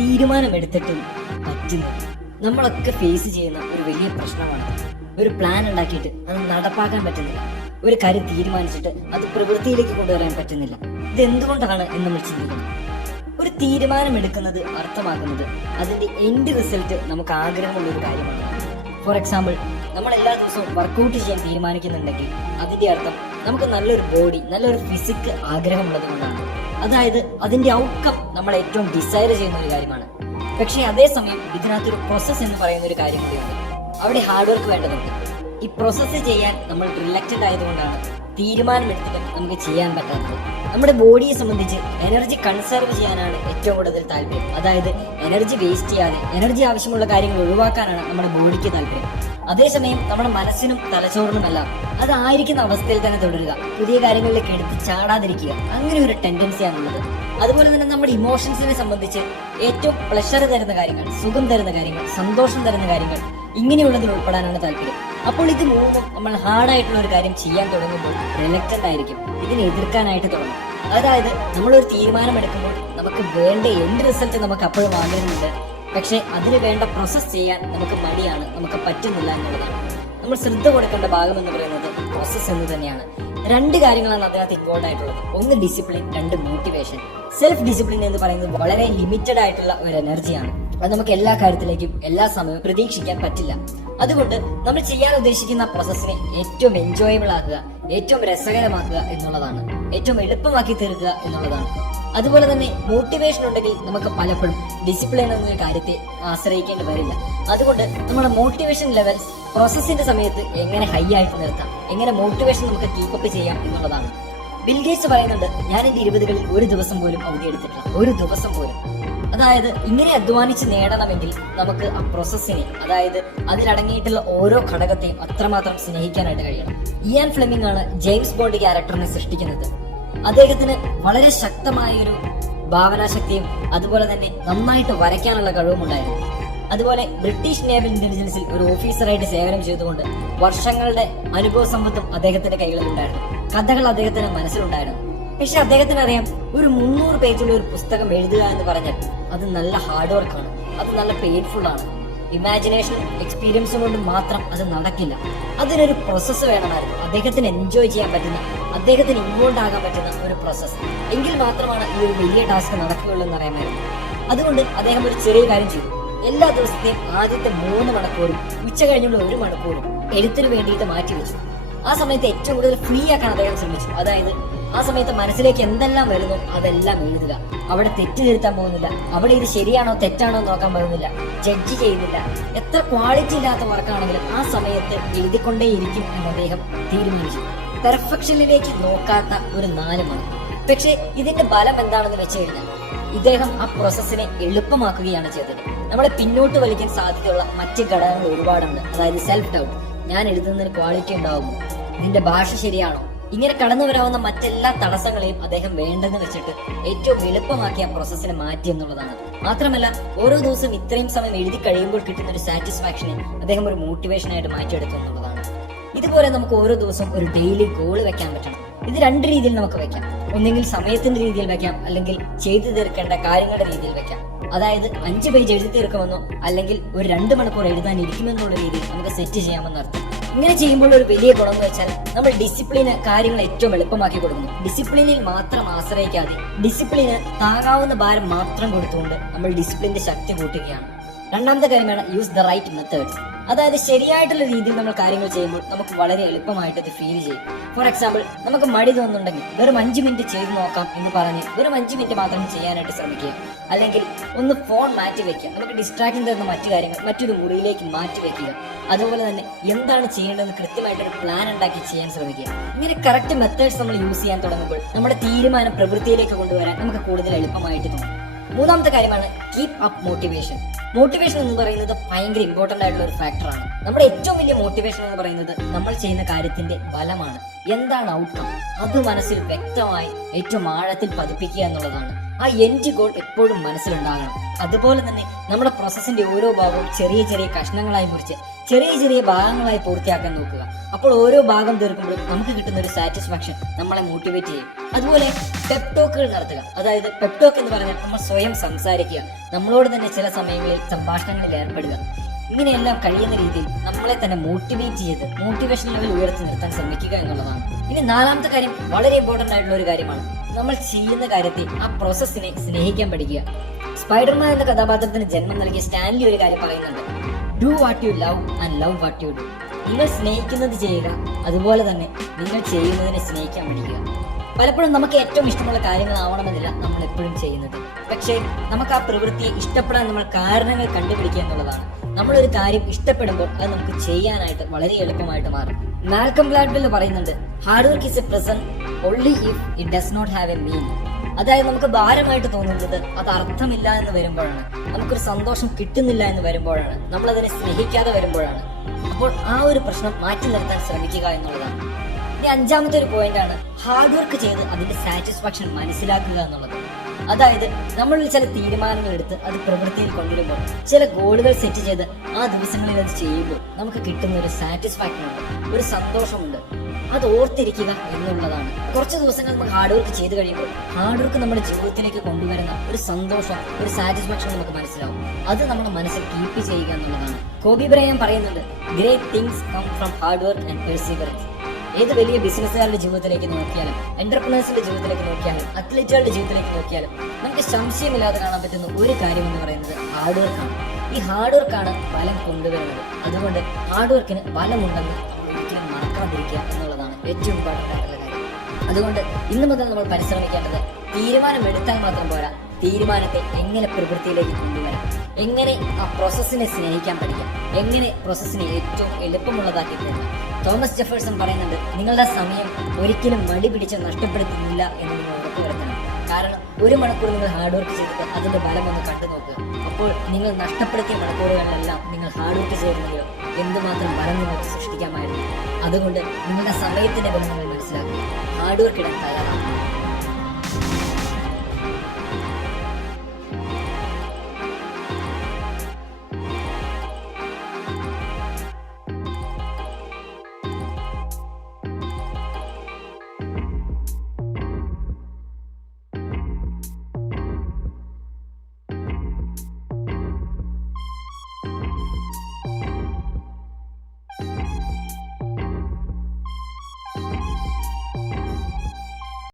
തീരുമാനമെടുത്തിട്ടും പറ്റുന്നില്ല. നമ്മളൊക്കെ ഫേസ് ചെയ്യുന്ന ഒരു വലിയ പ്രശ്നമാണ്. ഒരു പ്ലാൻ ഉണ്ടാക്കിയിട്ട് അത് നടപ്പാക്കാൻ പറ്റുന്നില്ല. ഒരു കാര്യം തീരുമാനിച്ചിട്ട് അത് പ്രവൃത്തിയിലേക്ക് കൊണ്ടുവരാൻ പറ്റുന്നില്ല. ഇത് എന്തുകൊണ്ടാണ് എന്ന് നമ്മൾ ചിന്തിക്കണം. ഒരു തീരുമാനം എടുക്കുന്നത് അർത്ഥമാക്കുന്നത് അതിന്റെ എൻഡ് റിസൾട്ട് നമുക്ക് ആഗ്രഹമുള്ള ഒരു കാര്യമാണ്. ഫോർ എക്സാമ്പിൾ, നമ്മൾ എല്ലാ ദിവസവും വർക്കൗട്ട് ചെയ്യാൻ തീരുമാനിക്കുന്നുണ്ടെങ്കിൽ അതിന്റെ അർത്ഥം നമുക്ക് നല്ലൊരു ബോഡി, നല്ലൊരു ഫിസിക് ആഗ്രഹമുള്ളത് കൊണ്ടാണ്. അതായത് അതിന്റെ ഔട്ട്കം നമ്മൾ ഏറ്റവും ഡിസൈർ ചെയ്യുന്ന ഒരു കാര്യമാണ്. പക്ഷേ അതേസമയം ഇതിനകത്തൊരു പ്രോസസ് എന്ന് പറയുന്ന ഒരു കാര്യം കൂടിയുണ്ട്. അവിടെ ഹാർഡ് വർക്ക് വേണ്ടതുണ്ട്. ഈ പ്രോസസ്സ് ചെയ്യാൻ നമ്മൾ റിലക്റ്റഡ് ആയതുകൊണ്ടാണ് തീരുമാനമെടുത്തിട്ട് നമുക്ക് ചെയ്യാൻ പറ്റാത്തത്. നമ്മുടെ ബോഡിയെ സംബന്ധിച്ച് എനർജി കൺസർവ് ചെയ്യാനാണ് ഏറ്റവും കൂടുതൽ താല്പര്യം. അതായത് എനർജി വേസ്റ്റ് ചെയ്യാതെ എനർജി ആവശ്യമുള്ള കാര്യങ്ങൾ ഒഴിവാക്കാനാണ് നമ്മുടെ ബോഡിക്ക് താല്പര്യം. അതേസമയം നമ്മുടെ മനസ്സിനും തലച്ചോറിനുമെല്ലാം അതായിരിക്കുന്ന അവസ്ഥയിൽ തന്നെ തുടരുക, പുതിയ കാര്യങ്ങളിലേക്ക് എടുത്ത് ചാടാതിരിക്കുക, അങ്ങനെ ഒരു ടെൻഡൻസിയാണുള്ളത്. അതുപോലെ തന്നെ നമ്മുടെ ഇമോഷൻസിനെ സംബന്ധിച്ച് ഏറ്റവും പ്ലഷർ തരുന്ന കാര്യങ്ങൾ, സുഖം തരുന്ന കാര്യങ്ങൾ, സന്തോഷം തരുന്ന കാര്യങ്ങൾ, ഇങ്ങനെയുള്ളതിൽ ഉൾപ്പെടാനാണ് താല്പര്യം. അപ്പോൾ ഇത് മൂന്നും നമ്മൾ ഹാർഡായിട്ടുള്ള ഒരു കാര്യം ചെയ്യാൻ തുടങ്ങുമ്പോൾ റിലക്റ്റന്റ് ആയിരിക്കും, ഇതിനെ എതിർക്കാനായിട്ട് തുടങ്ങും. അതായത് നമ്മളൊരു തീരുമാനം എടുക്കുമ്പോൾ നമുക്ക് വേണ്ട എൻഡ് റിസൾട്ട് നമുക്ക് അപ്പോഴും ആഗ്രഹമുണ്ട്, പക്ഷെ അതിന് വേണ്ട പ്രോസസ് ചെയ്യാൻ നമുക്ക് മടിയാണ്, നമുക്ക് പറ്റുന്നില്ല എന്നുള്ളതാണ്. നമ്മൾ ശ്രദ്ധ കൊടുക്കേണ്ട ഭാഗം എന്ന് പറയുന്നത് പ്രോസസ് എന്ന് തന്നെയാണ്. രണ്ട് കാര്യങ്ങളാണ് അതിനകത്ത് ഇൻവോൾവ് ആയിട്ടുള്ളത്. ഒന്ന് ഡിസിപ്ലിൻ, രണ്ട് മോട്ടിവേഷൻ. സെൽഫ് ഡിസിപ്ലിൻ എന്ന് പറയുന്നത് വളരെ ലിമിറ്റഡ് ആയിട്ടുള്ള ഒരു എനർജിയാണ്. അത് നമുക്ക് എല്ലാ കാര്യത്തിലേക്കും എല്ലാ സമയവും പ്രതീക്ഷിക്കാൻ പറ്റില്ല. അതുകൊണ്ട് നമ്മൾ ചെയ്യാൻ ഉദ്ദേശിക്കുന്ന പ്രോസസ്സിനെ ഏറ്റവും എൻജോയബിൾ ആക്കുക, ഏറ്റവും രസകരമാക്കുക എന്നുള്ളതാണ്, ഏറ്റവും എളുപ്പമാക്കി തീർക്കുക എന്നുള്ളതാണ്. അതുപോലെ തന്നെ മോട്ടിവേഷൻ ഉണ്ടെങ്കിൽ നമുക്ക് പലപ്പോഴും ഡിസിപ്ലിൻ എന്നൊരു കാര്യത്തെ ആശ്രയിക്കേണ്ടി വരില്ല. അതുകൊണ്ട് നമ്മുടെ മോട്ടിവേഷൻ ലെവൽസ് പ്രോസസ്സിന്റെ സമയത്ത് എങ്ങനെ ഹൈ ആയിട്ട് നിർത്താം, എങ്ങനെ മോട്ടിവേഷൻ നമുക്ക് കീപ്പപ്പ് ചെയ്യാം എന്നുള്ളതാണ്. ബിൽ ഗേറ്റ്സ് പറയുന്നുണ്ട്, ഞാൻ എന്റെ 20കളിൽ ഒരു ദിവസം പോലും അവധിയെടുത്തിട്ടില്ല, ഒരു ദിവസം പോലും. അതായത് ഇങ്ങനെ അധ്വാനിച്ച് നേടണമെങ്കിൽ നമുക്ക് ആ പ്രോസസ്സിനെ, അതായത് അതിലടങ്ങിയിട്ടുള്ള ഓരോ ഘടകത്തെയും അത്രമാത്രം സ്നേഹിക്കാനായിട്ട് കഴിയണം. ഇയാൻ ഫ്ലെമിംഗ് ആണ് ജെയിംസ് ബോണ്ട് ക്യാരക്ടറിനെ സൃഷ്ടിക്കുന്നത്. അദ്ദേഹത്തിന് വളരെ ശക്തമായ ഒരു ഭാവനാശക്തിയും അതുപോലെ തന്നെ നന്നായിട്ട് വരയ്ക്കാനുള്ള കഴിവും ഉണ്ടായിരുന്നു. അതുപോലെ ബ്രിട്ടീഷ് നേവൽ ഇന്റലിജൻസിൽ ഒരു ഓഫീസറായിട്ട് സേവനം ചെയ്തുകൊണ്ട് വർഷങ്ങളുടെ അനുഭവ സമ്പത്തും അദ്ദേഹത്തിന്റെ കൈകളിൽ ഉണ്ടായിരുന്നു. കഥകൾ അദ്ദേഹത്തിന്റെ മനസ്സിലുണ്ടായിരുന്നു. പക്ഷെ അദ്ദേഹത്തിന് അറിയാം, ഒരു 300 പേജുള്ള ഒരു പുസ്തകം എഴുതുക എന്ന് പറഞ്ഞാൽ അത് നല്ല ഹാർഡ് വർക്കാണ്, അത് നല്ല പെയിൻഫുൾ ആണ്. ഇമാജിനേഷനും എക്സ്പീരിയൻസും കൊണ്ട് മാത്രം അത് നടക്കില്ല. അതിനൊരു പ്രോസസ്സ് വേണമായിരുന്നു. അദ്ദേഹത്തിന് എൻജോയ് ചെയ്യാൻ പറ്റുന്ന, അദ്ദേഹത്തിന് ഇൻവോൾവ് ആകാൻ പറ്റുന്ന ഒരു പ്രോസസ്സ് എങ്കിൽ മാത്രമാണ് ഈ ഒരു വലിയ ടാസ്ക് നടക്കുകയുള്ളൂ എന്ന് അറിയാമായിരുന്നു. അതുകൊണ്ട് അദ്ദേഹം ഒരു ചെറിയ കാര്യം ചെയ്തു. എല്ലാ ദിവസത്തെയും ആദ്യത്തെ 3 മണിക്കൂറും ഉച്ച കഴിഞ്ഞുള്ള 1 മണിക്കൂറും എഴുത്തിന് വേണ്ടിയിട്ട് മാറ്റിവെച്ചു. ആ സമയത്ത് ഏറ്റവും കൂടുതൽ ഫ്രീ ആക്കാൻ അദ്ദേഹം ശ്രമിച്ചു. അതായത് ആ സമയത്ത് മനസ്സിലേക്ക് എന്തെല്ലാം വരുന്നു അതെല്ലാം എഴുതുക. അവിടെ തെറ്റ് തിരുത്താൻ പോകുന്നില്ല, അവിടെ ഇത് ശരിയാണോ തെറ്റാണോ നോക്കാൻ പോകുന്നില്ല, ജഡ്ജ് ചെയ്യുന്നില്ല. എത്ര ക്വാളിറ്റി ഇല്ലാത്ത വർക്കാണെങ്കിലും ആ സമയത്ത് എഴുതിക്കൊണ്ടേയിരിക്കും എന്ന് അദ്ദേഹം തീരുമാനിച്ചു. പെർഫെക്ഷനിലേക്ക് നോക്കാത്ത ഒരു 4 മണിക്കൂർ. പക്ഷെ ഇതിന്റെ ബലം എന്താണെന്ന് വെച്ച് കഴിഞ്ഞാൽ ഇദ്ദേഹം ആ പ്രോസസ്സിനെ എളുപ്പമാക്കുകയാണ് ചെയ്തത്. നമ്മളെ പിന്നോട്ട് വലിക്കാൻ സാധ്യതയുള്ള മറ്റ് ഘടകങ്ങൾ ഒരുപാടുണ്ട്. അതായത് സെൽഫ് ഡൗട്ട്, ഞാൻ എഴുതുന്നതിന് ക്വാളിറ്റി ഉണ്ടാവുമോ, ഇതിന്റെ ഭാഷ ശരിയാണോ, ഇങ്ങനെ കടന്നു വരാവുന്ന മറ്റെല്ലാ തടസ്സങ്ങളെയും അദ്ദേഹം വേണ്ടെന്ന് വെച്ചിട്ട് ഏറ്റവും എളുപ്പമാക്കി ആ പ്രോസസ്സിനെ മാറ്റി എന്നുള്ളതാണ്. മാത്രമല്ല ഓരോ ദിവസവും ഇത്രയും സമയം എഴുതി കഴിയുമ്പോൾ കിട്ടുന്ന ഒരു സാറ്റിസ്ഫാക്ഷനെ അദ്ദേഹം ഒരു മോട്ടിവേഷനായിട്ട് മാറ്റിയെടുത്തു എന്നുള്ളതാണ്. ഇതുപോലെ നമുക്ക് ഓരോ ദിവസവും ഒരു ഡെയിലി ഗോൾ വെക്കാൻ പറ്റണം. ഇത് 2 രീതിയിൽ നമുക്ക് വെക്കാം. ഒന്നെങ്കിൽ സമയത്തിന്റെ രീതിയിൽ വെക്കാം, അല്ലെങ്കിൽ ചെയ്തു തീർക്കേണ്ട കാര്യങ്ങളുടെ രീതിയിൽ വെക്കാം. അതായത് 5 പേജ് എഴുതി തീർക്കുമെന്നോ അല്ലെങ്കിൽ ഒരു 2 മണിക്കൂർ എഴുതാൻ ഇരിക്കുമെന്നുള്ള രീതിയിൽ നമുക്ക് സെറ്റ് ചെയ്യാമെന്നർത്ഥം. ഇങ്ങനെ ചെയ്യുമ്പോൾ ഒരു വലിയ ഗുണം എന്ന് വെച്ചാൽ നമ്മൾ ഡിസിപ്ലിന് കാര്യങ്ങൾ ഏറ്റവും എളുപ്പമാക്കി കൊടുക്കുന്നു. ഡിസിപ്ലിനിൽ മാത്രം ആശ്രയിക്കാതെ ഡിസിപ്ലിന് താങ്ങാവുന്ന ഭാരം മാത്രം കൊടുത്തുകൊണ്ട് നമ്മൾ ഡിസിപ്ലിന്റെ ശക്തി കൂട്ടുകയാണ്. രണ്ടാമത്തെ കാര്യമാണ് യൂസ് ദ റൈറ്റ് മെത്തേഡ്സ്. അതായത് ശരിയായിട്ടുള്ള രീതിയിൽ നമ്മൾ കാര്യങ്ങൾ ചെയ്യുമ്പോൾ നമുക്ക് വളരെ എളുപ്പമായിട്ട് ഇത് ഫീൽ ചെയ്യും. ഫോർ എക്സാമ്പിൾ, നമുക്ക് മടി തോന്നുന്നുണ്ടെങ്കിൽ വെറും 5 മിനിറ്റ് ചെയ്ത് നോക്കാം എന്ന് പറഞ്ഞ് വെറും 5 മിനിറ്റ് മാത്രം ചെയ്യാനായിട്ട് ശ്രമിക്കുക. അല്ലെങ്കിൽ ഒന്ന് ഫോൺ മാറ്റി വെക്കുക, നമുക്ക് ഡിസ്ട്രാക്ഷൻ തരുന്ന മറ്റു കാര്യങ്ങൾ മറ്റൊരു മുറിയിലേക്ക് മാറ്റി വെക്കുക. അതുപോലെ തന്നെ എന്താണ് ചെയ്യേണ്ടതെന്ന് കൃത്യമായിട്ടൊരു പ്ലാൻ ഉണ്ടാക്കി ചെയ്യാൻ ശ്രമിക്കുക. ഇങ്ങനെ കറക്റ്റ് മെത്തേഡ്സ് നമ്മൾ യൂസ് ചെയ്യാൻ തുടങ്ങുമ്പോൾ നമ്മുടെ തീരുമാനം പ്രവൃത്തിയിലേക്ക് കൊണ്ടുവരാൻ നമുക്ക് കൂടുതൽ എളുപ്പമായിട്ട് തോന്നും. മൂന്നാമത്തെ കാര്യമാണ് കീപ് അപ്പ് മോട്ടിവേഷൻ. മോട്ടിവേഷൻ എന്ന് പറയുന്നത് ഭയങ്കര ഇമ്പോർട്ടന്റ് ആയിട്ടുള്ള ഒരു ഫാക്ടറാണ്. നമ്മുടെ ഏറ്റവും വലിയ മോട്ടിവേഷൻ എന്ന് പറയുന്നത് നമ്മൾ ചെയ്യുന്ന കാര്യത്തിന്റെ ഫലമാണ്. എന്താണ് ഔട്ട്കം, അത് മനസ്സിൽ വ്യക്തമായി ഏറ്റവും ആഴത്തിൽ പതിപ്പിക്കുക എന്നുള്ളതാണ്. ആ എൻഡ് ഗോൾ എപ്പോഴും മനസ്സിലുണ്ടാകണം. അതുപോലെ തന്നെ നമ്മുടെ പ്രോസസ്സിന്റെ ഓരോ ഭാഗവും ചെറിയ ചെറിയ കഷ്ണങ്ങളായി മുറിച്ച് ചെറിയ ചെറിയ ഭാഗങ്ങളായി പൂർത്തിയാക്കാൻ നോക്കുക. അപ്പോൾ ഓരോ ഭാഗം തീർക്കുമ്പോഴും നമുക്ക് കിട്ടുന്ന ഒരു സാറ്റിസ്ഫാക്ഷൻ നമ്മളെ മോട്ടിവേറ്റ് ചെയ്യും. അതുപോലെ പെപ്ടോക്കുകൾ നടത്തുക. അതായത് പെപ്ടോക്ക് എന്ന് പറഞ്ഞാൽ നമ്മൾ സ്വയം സംസാരിക്കുക, നമ്മളോട് തന്നെ ചില സമയങ്ങളിൽ സംഭാഷണങ്ങളിൽ ഏർപ്പെടുക. ഇങ്ങനെയെല്ലാം കഴിയുന്ന രീതിയിൽ നമ്മളെ തന്നെ മോട്ടിവേറ്റ് ചെയ്ത് മോട്ടിവേഷൻ ലെവൽ ഉയർത്തി നിർത്താൻ ശ്രമിക്കുക എന്നുള്ളതാണ്. ഇനി നാലാമത്തെ കാര്യം വളരെ ഇമ്പോർട്ടന്റ് ആയിട്ടുള്ള ഒരു കാര്യമാണ്. നമ്മൾ ചെയ്യുന്ന കാര്യത്തെ, ആ പ്രോസസ്സിനെ സ്നേഹിക്കാൻ പഠിക്കുക. സ്പൈഡർമാൻ എന്ന കഥാപാത്രത്തിന് ജന്മം നൽകിയ സ്റ്റാൻലി ഒരു കാര്യം പറയുന്നുണ്ട്: do what you love and love what you do. നിങ്ങൾ സ്നേഹിക്കുന്നത് ചെയ്യുക, അതുപോലെ തന്നെ നിങ്ങൾ ചെയ്യുന്നതിനെ സ്നേഹിക്കാൻ പഠിക്കുക. പലപ്പോഴും നമുക്ക് ഏറ്റവും ഇഷ്ടമുള്ള കാര്യങ്ങളാവണമെന്നില്ല നമ്മൾ എപ്പോഴും ചെയ്യുന്നത്. പക്ഷേ നമുക്ക് ആ പ്രവൃത്തിയെ ഇഷ്ടപ്പെടാൻ നമ്മൾ കാരണങ്ങൾ കണ്ടുപിടിക്കുക എന്നുള്ളതാണ്. നമ്മളൊരു കാര്യം ഇഷ്ടപ്പെടുമ്പോൾ അത് നമുക്ക് ചെയ്യാനായിട്ട് വളരെ എളുപ്പമായിട്ട് മാറും. മാൽക്കം ഗ്ലാഡ്വെൽ പറയുന്നുണ്ട്: hard work is a present only if it does not have a meaning. അതായത് നമുക്ക് ഭാരമായിട്ട് തോന്നുന്നത് അത് അർത്ഥമില്ല എന്ന് വരുമ്പോഴാണ്, നമുക്കൊരു സന്തോഷം കിട്ടുന്നില്ല എന്ന് വരുമ്പോഴാണ്, നമ്മളതിനെ സ്നേഹിക്കാതെ വരുമ്പോഴാണ്. അപ്പോൾ ആ ഒരു പ്രശ്നം മാറ്റി നിർത്താൻ ശ്രമിക്കുക എന്നുള്ളതാണ്. ഇനി അഞ്ചാമത്തെ ഒരു പോയിന്റാണ് ഹാർഡ് വർക്ക് ചെയ്ത് അതിന്റെ സാറ്റിസ്ഫാക്ഷൻ മനസ്സിലാക്കുക എന്നുള്ളത്. അതായത് നമ്മളിൽ ചില തീരുമാനങ്ങൾ എടുത്ത് അത് പ്രവൃത്തിയിൽ കൊണ്ടുവരുമ്പോൾ, ചില ഗോളുകൾ സെറ്റ് ചെയ്ത് ആ ദിവസങ്ങളിൽ അത് ചെയ്യുമ്പോൾ നമുക്ക് കിട്ടുന്ന ഒരു സാറ്റിസ്ഫാക്ഷൻ ഉണ്ട്, ഒരു സന്തോഷമുണ്ട്. അത് ഓർത്തിരിക്കുക എന്നുള്ളതാണ്. കുറച്ച് ദിവസങ്ങൾ നമുക്ക് ഹാർഡ് വർക്ക് ചെയ്ത് കഴിയുമ്പോൾ ഹാർഡ് വർക്ക് നമ്മുടെ ജീവിതത്തിലേക്ക് കൊണ്ടുവരുന്ന ഒരു സന്തോഷം, ഒരു സാറ്റിസ്ഫാക്ഷൻ നമുക്ക് മനസ്സിലാവും. അത് നമ്മുടെ മനസ്സിൽ കീപ്പ് ചെയ്യുക എന്നുള്ളതാണ്. കോബി ബ്രയാന്റ് പറയുന്നുണ്ട്: great things come from hard work and perseverance. ഏത് വലിയ ബിസിനസ്സുകാരുടെ ജീവിതത്തിലേക്ക് നോക്കിയാലും, എന്റർപ്രണേഴ്സിന്റെ ജീവിതത്തിലേക്ക് നോക്കിയാലും, അത്ലറ്റുകളുടെ ജീവിതത്തിലേക്ക് നോക്കിയാലും നമുക്ക് സംശയമില്ലാതെ കാണാൻ പറ്റുന്ന ഒരു കാര്യം എന്ന് പറയുന്നത് ഹാർഡ് വർക്കാണ്. ഈ ഹാർഡ് വർക്കാണ് ഫലം കൊണ്ടുവരുന്നത്. അതുകൊണ്ട് ഹാർഡ് വർക്കിന് ഫലമുണ്ടെന്ന് നമ്മൾ ഒരിക്കലും മറക്കാതിരിക്കുക എന്നുള്ളതാണ് ഏറ്റവും ഇമ്പോർട്ടൻ്റ് ആയിട്ടുള്ള കാര്യം. അതുകൊണ്ട് ഇന്നു മുതൽ നമ്മൾ പരിശ്രമിക്കേണ്ടത് തീരുമാനം എടുത്താൽ മാത്രം പോരാ, തീരുമാനത്തെ എങ്ങനെ പ്രവൃത്തിയിലേക്ക് കൊണ്ടുവരാം, എങ്ങനെ ആ പ്രോസസ്സിനെ സ്നേഹിക്കാൻ പഠിക്കാം, എങ്ങനെ പ്രോസസ്സിനെ ഏറ്റവും എളുപ്പമുള്ളതാക്കി തരാം. തോമസ് ജെഫേഴ്സൺ പറയുന്നുണ്ട്: നിങ്ങളുടെ സമയം ഒരിക്കലും മടി പിടിച്ച് നഷ്ടപ്പെടുത്തുന്നില്ല എന്ന് നിങ്ങൾ ഉറപ്പുവരുത്തണം. കാരണം 1 മണിക്കൂർ നിങ്ങൾ ഹാർഡ് വർക്ക് ചെയ്തിട്ട് അതിന്റെ ഫലം ഒന്ന് കണ്ടു നോക്കുക. അപ്പോൾ നിങ്ങൾ നഷ്ടപ്പെടുത്തിയ മണിക്കൂറുകളിലെല്ലാം നിങ്ങൾ ഹാർഡ് വർക്ക് ചെയ്തിരുന്നെങ്കിൽ എന്തുമാത്രം ഫലം നിങ്ങൾക്ക് സൃഷ്ടിക്കാമായിരുന്നു. അതുകൊണ്ട് നിങ്ങളുടെ സമയത്തിന്റെ ഫലം നിങ്ങൾ മനസ്സിലാക്കുക, ഹാർഡ് വർക്ക് ഇടാൻ തയ്യാറാണ്.